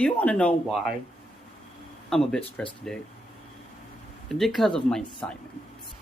Do you want to know why I'm a bit stressed today? Because of my assignments.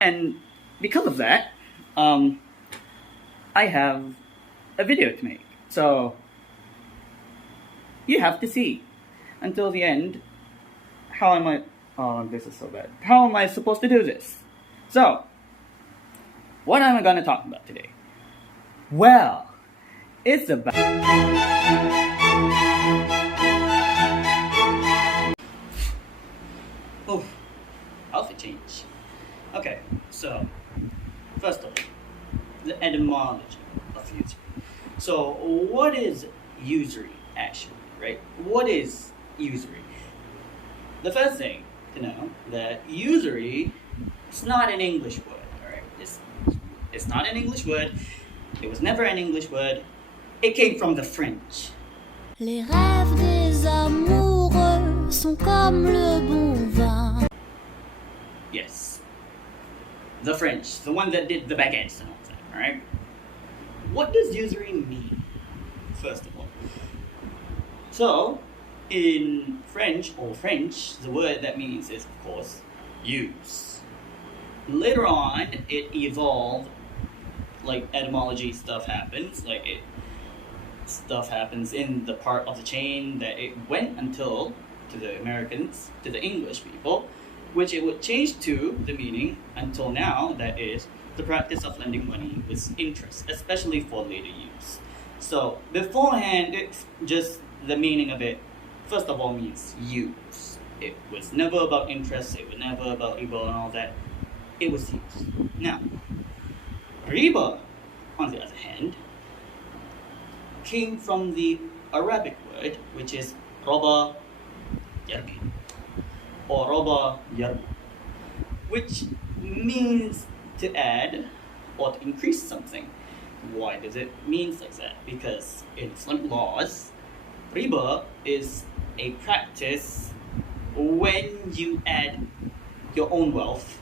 And because of that, I have a video to make. So you have to see until the end. How am I? Oh, this is so bad. How am I supposed to do this? So, what am I gonna talk about today? Well, it's about. Oh, outfit change. Okay, so first of all, the etymology of usury. So, what is usury actually, right? What is usury? The first thing to know that usury is not an English word, alright? It's not an English word. It was never an English word. It came from the French. Les rêves des amoureux sont comme le bon vin. Yes. The French, the one that did the baguettes and all that, alright? What does usury mean, first of all? So, in French, the word that means is, of course, use. Later on, it evolved, like etymology stuff happens, stuff happens in the part of the chain that it went until to the Americans, to the English people, which it would change to the meaning until now, that is the practice of lending money with interest, especially for later use. So beforehand, it's just the meaning of it, first of all, means use. It was never about interest, it was never about riba and all that. It was use. Now, riba, on the other hand, came from the Arabic word, which is roba yarbi, or roba yarbi, which means to add or to increase something. Why does it mean like that? Because in Islamic laws, riba is a practice when you add your own wealth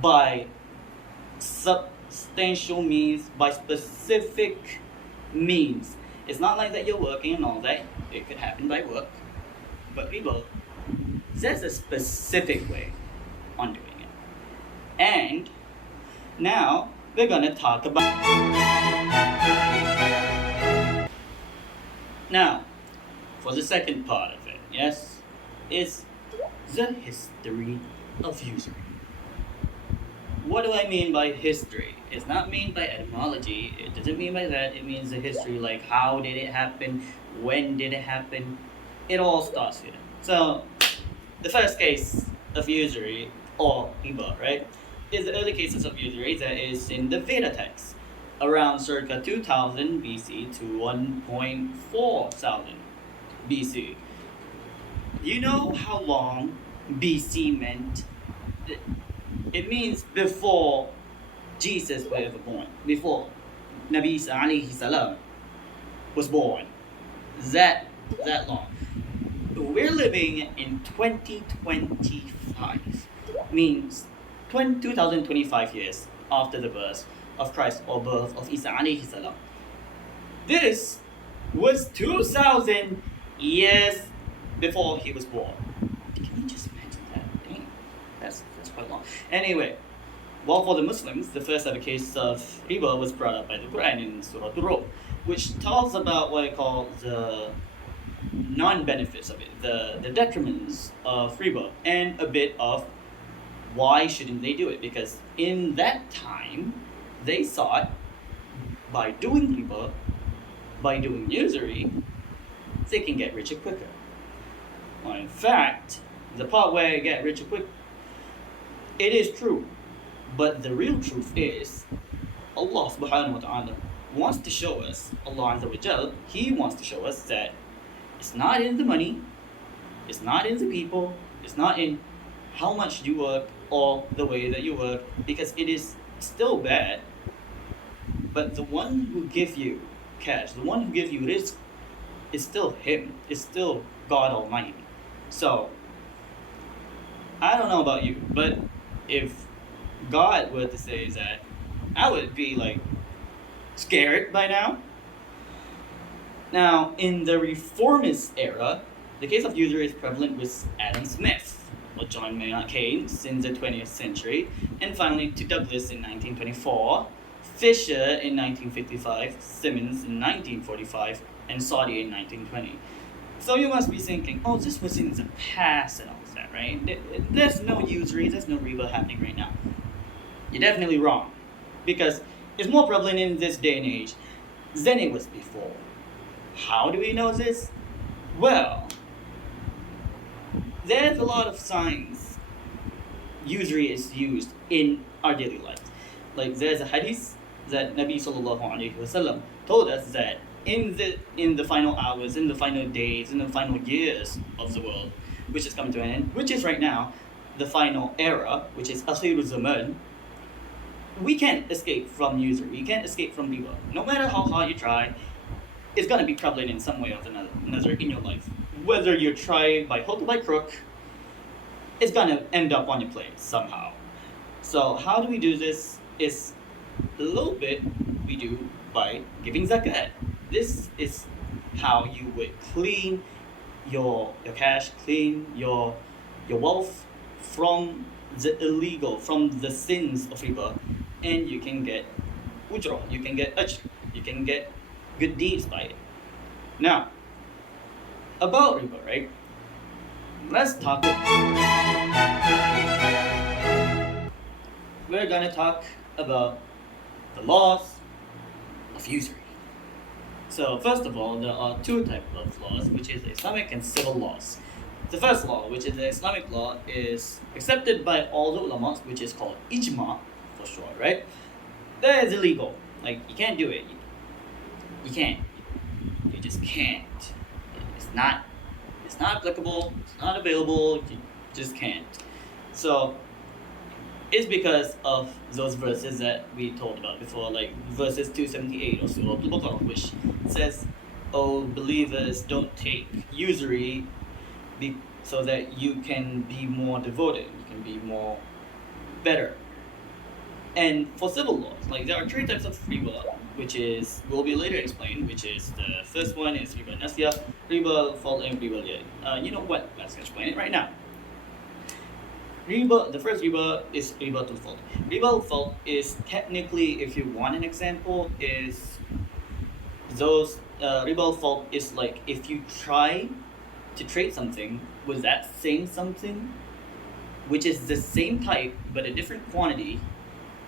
by substantial means, by specific means. It's not like that you're working and all that. It could happen by work. But riba says a specific way on doing it. And now we're gonna talk about. Now, for the second part of it, yes, is the history of usury. What do I mean by history? It's not mean by etymology. It doesn't mean by that. It means the history, like how did it happen, when did it happen. It all starts here. So, the first case of usury, or riba, right, is the early cases of usury that is in the Veda text, around circa 2000 BC to 1.4 thousand BC. You know how long BC meant? It means before Jesus was ever born, before Nabi Isa alayhi salam was born. That long. We're living in 2025, means 2025 years after the birth of Christ, or birth of Isa alayhi salam. This was 2000 years before he was born. Can you just imagine that? Dang, that's quite long. Anyway, well, for the Muslims, the first ever case of riba was brought up by the Quran in Surah Al-Rum, which tells about what I call the non-benefits of it, the detriments of riba, and a bit of why shouldn't they do it, because in that time they thought by doing riba, by doing usury, they can get richer quicker. Well, in fact, the part where you get richer quick, it is true, but the real truth is Allah subhanahu wa ta'ala wants to show us, Allah Azza wa Jal, He wants to show us that it's not in the money, it's not in the people, it's not in how much you work or the way that you work, because it is still bad. But the one who gives you cash, the one who gives you rizq, is still Him, is still God Almighty. So, I don't know about you, but if God were to say that, I would be like scared by now. Now, in the reformist era, the case of usury is prevalent with Adam Smith or John Maynard Keynes in the 20th century, and finally to Douglas in 1924, Fisher in 1955, Simmons in 1945, and Saudi in 1920. So you must be thinking, oh, this was in the past and all that, right? There's no usury, there's no riba happening right now. You're definitely wrong, because it's more prevalent in this day and age than it was before. How do we know this? Well, there's a lot of signs usury is used in our daily life. Like there's a hadith that Nabi sallallahu alaihi wasallam told us that in the final hours, in the final days, in the final years of the world, which is coming to an end, which is right now, the final era, which is akhirul zaman, we can't escape from usury. We can't escape from riba. No matter how hard you try, it's gonna be prevalent in some way or another in your life. Whether you try by hook or by crook, it's gonna end up on your plate somehow. So how do we do this? Is a little bit we do by giving zakat. This is how you would clean your cash, clean your wealth from the illegal, from the sins of riba, and you can get ujra, you can get ajr, you can get good deeds by it. Now, about riba, right? Let's talk. We're gonna talk about the laws of usury. So first of all, there are two types of laws, which is Islamic and civil laws. The first law, which is the Islamic law, is accepted by all the ulamas, which is called ijma for short, right? That is illegal. Like you can't do it. You can't. You just can't. It's not applicable. It's not available. You just can't. So it's because of those verses that we told about before, like verses 278 of Surah Al-Baqarah, which says, "Oh believers, don't take usury, so that you can be more devoted, you can be more better." And for civil laws, like there are three types of riba, which is will be later explained. Which is the first one is riba nasya, riba fault, and riba liyad. You know what? Let's explain it right now. Riba, the first riba is riba to fault. Riba fault is technically, if you want an example, is those riba fault is like if you try to trade something with that same something, which is the same type but a different quantity.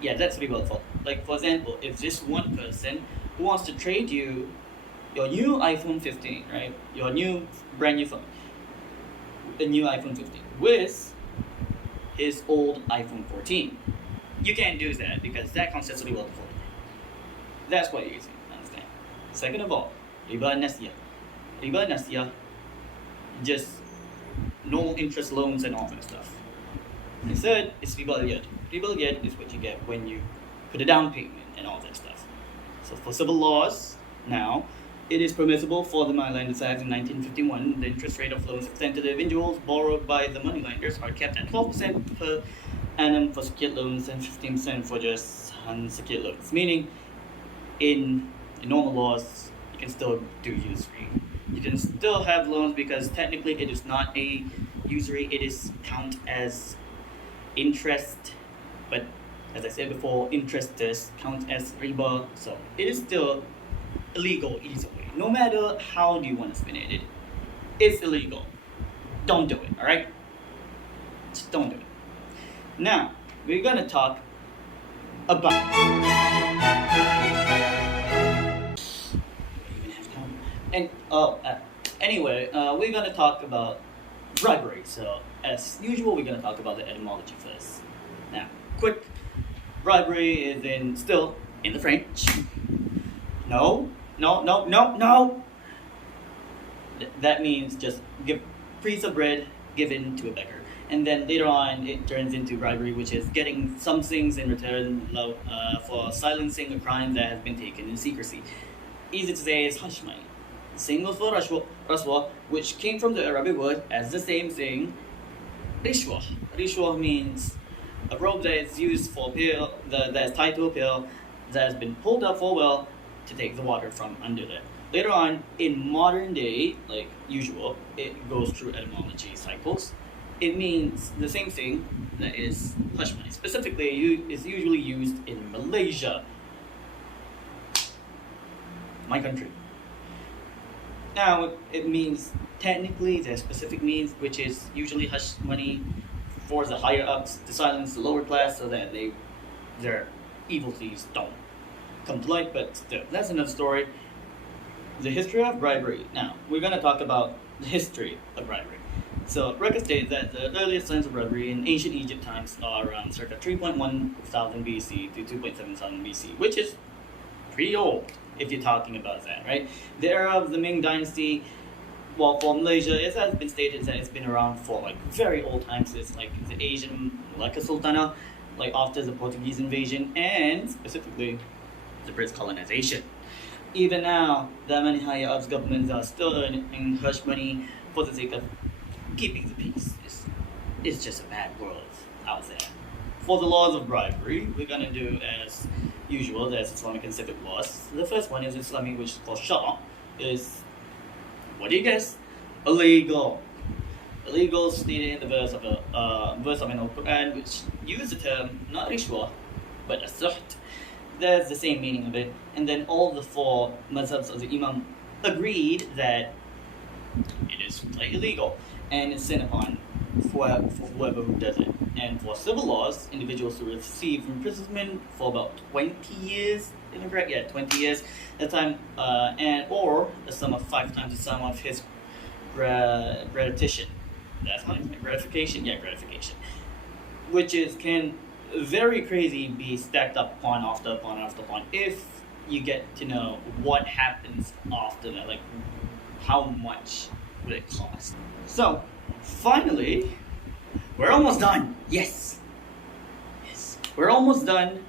Yeah, that's riba fault. Like for example, if this one person who wants to trade you your new iPhone 15, right? Your new brand new phone, the new iPhone 15 with his old iPhone 14. You can't do that because that constitutes riba fault. That's what you're using. Understand? Second of all, riba nasya. Riba nasya, just no interest loans and all that stuff. And third is riba liyad. Riba liyad is what you get when you put a down payment and all that stuff. So for civil laws, now, it is permissible for the moneylenders Act in 1951. The interest rate of loans extended to individuals borrowed by the moneylenders are kept at 12% per annum for secured loans and 15% for just unsecured loans. Meaning, in normal laws, you can still do usury. You can still have loans because technically it is not a usury. It is count as interest, but as I said before, interest does count as riba, so it is still illegal either way. No matter how you want to spin it, it's illegal. Don't do it, alright? Just don't do it. Now, we're gonna talk about anyway, we're gonna talk about bribery. So as usual, we're gonna talk about the etymology first. Now, quick, bribery is still in the French. No. That means just give piece of bread given to a beggar, and then later on it turns into bribery, which is getting some things in return for silencing a crime that has been taken in secrecy. Easy to say is hush money. Same goes for rashwa, which came from the Arabic word as the same thing, rishwa. Rishwa means a rope that is used for a pail, that is tied to a pail that has been pulled up for a well to take the water from under there. Later on, in modern day, like usual, it goes through etymology cycles. It means the same thing, that is hush money. Specifically, it's usually used in Malaysia, my country. Now, it means technically there's specific means, which is usually hush money for the higher ups to silence the lower class so that their evil thieves don't come to light. But still, that's another story. The history of bribery. Now, we're going to talk about the history of bribery. So, records state that the earliest signs of bribery in ancient Egypt times are around circa 3.1 thousand BC to 2.7 thousand BC, which is pretty old if you're talking about that, right? The era of the Ming Dynasty, well, for Malaysia, it has been stated that it's been around for like very old times. It's like the Asian Malacca Sultana, like after the Portuguese invasion, and specifically the British colonization. Even now, the many higher ups governments are still earning hush money for the sake of keeping the peace. It's just a bad world out there. For the laws of bribery, we're gonna do as usual. There's Islamic and civic laws. The first one is Islamic, which is called Shah. Is, what do you guess? Illegal. Illegal stated in the verse of an Quran, which uses the term not rishwa, but as-suht. That's the same meaning of it. And then all the four mazhabs of the Imam agreed that it is illegal and it's sin upon for whoever who does it. And for civil laws, individuals who receive imprisonment for about 20 years, if I'm correct, 20 years at the time, and or a sum of 5 times the sum of his gratification. That's what it's gratification, gratification. Which can very crazy be stacked up upon if you get to know what happens after that, like how much would it cost. So finally, we're almost done. Yes, we're almost done,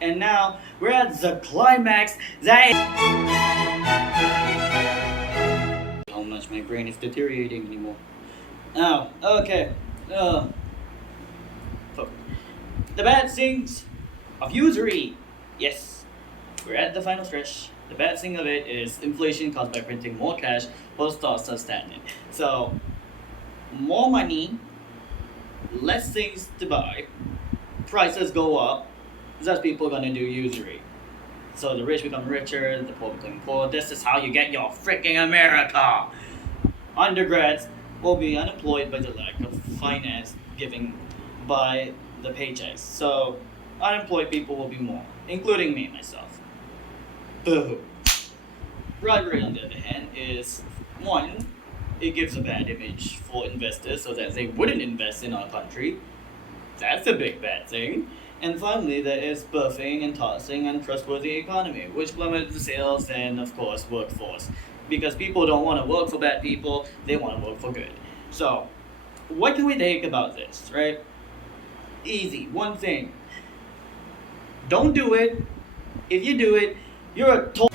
and now we're at the climax. How much my brain is deteriorating anymore. Now, okay. The bad things of usury. Yes, we're at the final stretch. The bad thing of it is inflation caused by printing more cash while stocks are stagnant. So, more money, less things to buy, prices go up, thus people are gonna do usury. So the rich become richer, the poor become poor. This is how you get your freaking America. Undergrads will be unemployed by the lack of finance giving by the paychecks. So unemployed people will be more, including me, myself. Boo. Bribery, on the other hand, is one, it gives a bad image for investors so that they wouldn't invest in our country. That's a big bad thing. And finally, there is buffing and tossing untrustworthy economy, which plummets the sales and, of course, workforce. Because people don't want to work for bad people, they want to work for good. So, what can we take about this, right? Easy, one thing. Don't do it. If you do it, you're a total